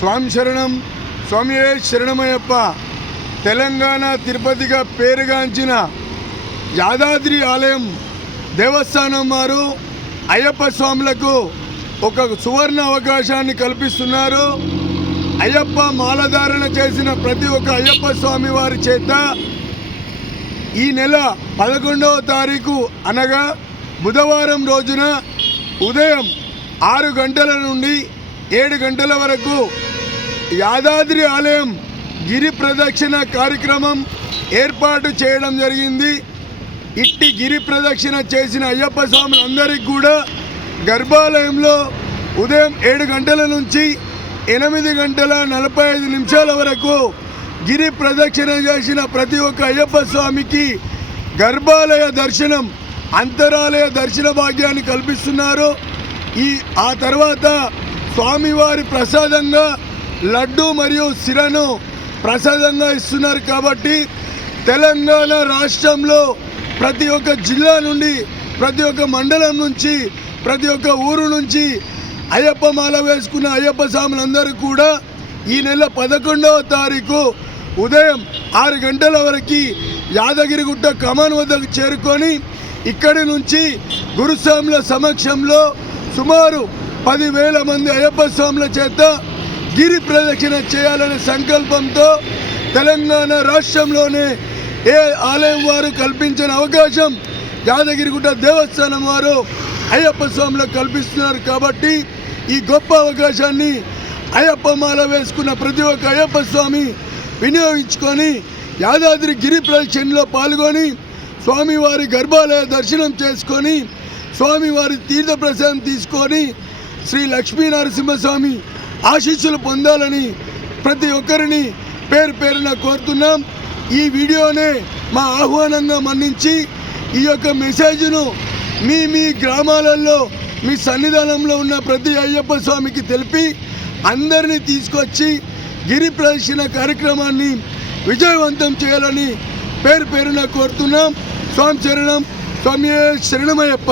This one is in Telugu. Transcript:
స్వామి శరణం స్వామియే శరణమయ్యప్ప. తెలంగాణ తిరుపతిగా పేరుగాంచిన యాదాద్రి ఆలయం దేవస్థానం వారు అయ్యప్ప స్వాములకు ఒక సువర్ణ అవకాశాన్ని కల్పిస్తున్నారు. అయ్యప్ప మాలధారణ చేసిన ప్రతి ఒక్క అయ్యప్ప స్వామి వారి చేత ఈ నెల 11వ తారీఖు అనగా బుధవారం రోజున ఉదయం 6 గంటల నుండి 7 గంటల వరకు యాదాద్రి ఆలయం గిరి ప్రదక్షిణ కార్యక్రమం ఏర్పాటు చేయడం జరిగింది. ఇట్టి గిరి ప్రదక్షిణ చేసిన అయ్యప్ప స్వాములందరికీ కూడా గర్భాలయంలో ఉదయం 7 గంటల నుంచి 8:45 వరకు గిరి ప్రదక్షిణ చేసిన ప్రతి ఒక్క అయ్యప్ప స్వామికి గర్భాలయ దర్శనం, అంతరాలయ దర్శన భాగ్యాన్ని కల్పిస్తున్నారు. ఆ తర్వాత స్వామివారి ప్రసాదంగా లడ్డు మరియు సిరను ప్రసాదంగా ఇస్తున్నారు. కాబట్టి తెలంగాణ రాష్ట్రంలో ప్రతి ఒక్క జిల్లా నుండి, ప్రతి ఒక్క మండలం నుంచి, ప్రతి ఒక్క ఊరు నుంచి అయ్యప్ప మాల వేసుకున్న అయ్యప్ప స్వాములందరూ కూడా ఈ నెల 11వ తారీఖు ఉదయం 6 గంటల వరకు యాదగిరిగుట్ట కమాన్ వద్దకు చేరుకొని ఇక్కడి నుంచి గురుస్వాముల సమక్షంలో సుమారు 10,000 మంది అయ్యప్ప స్వాముల చేత గిరి ప్రదక్షిణ చేయాలనే సంకల్పంతో తెలంగాణ రాష్ట్రంలోనే ఏ ఆలయం వారు కల్పించిన అవకాశం యాదగిరిగుట్ట దేవస్థానం వారు అయ్యప్ప స్వాములకు కల్పిస్తున్నారు. కాబట్టి ఈ గొప్ప అవకాశాన్ని అయ్యప్ప మాల వేసుకున్న ప్రతి ఒక్క అయ్యప్ప స్వామి వినియోగించుకొని యాదాద్రి గిరి ప్రదక్షిణలో పాల్గొని స్వామివారి గర్భాలయ దర్శనం చేసుకొని స్వామివారి తీర్థప్రసాదం తీసుకొని శ్రీ లక్ష్మీ నరసింహస్వామి ఆశీస్సులు పొందాలని ప్రతి ఒక్కరిని పేరు పేరున కోరుతున్నాం. ఈ వీడియోనే మా ఆహ్వానంగా మన్నించి ఈ యొక్క మెసేజ్ను మీ గ్రామాలలో మీ సన్నిధానంలో ఉన్న ప్రతి అయ్యప్ప స్వామికి తెలిపి అందరినీ తీసుకొచ్చి గిరి ప్రదక్షిణ కార్యక్రమాన్ని విజయవంతం చేయాలని పేరు పేరున కోరుతున్నాం. స్వామి శరణం స్వామి శరణమయ్యప్ప.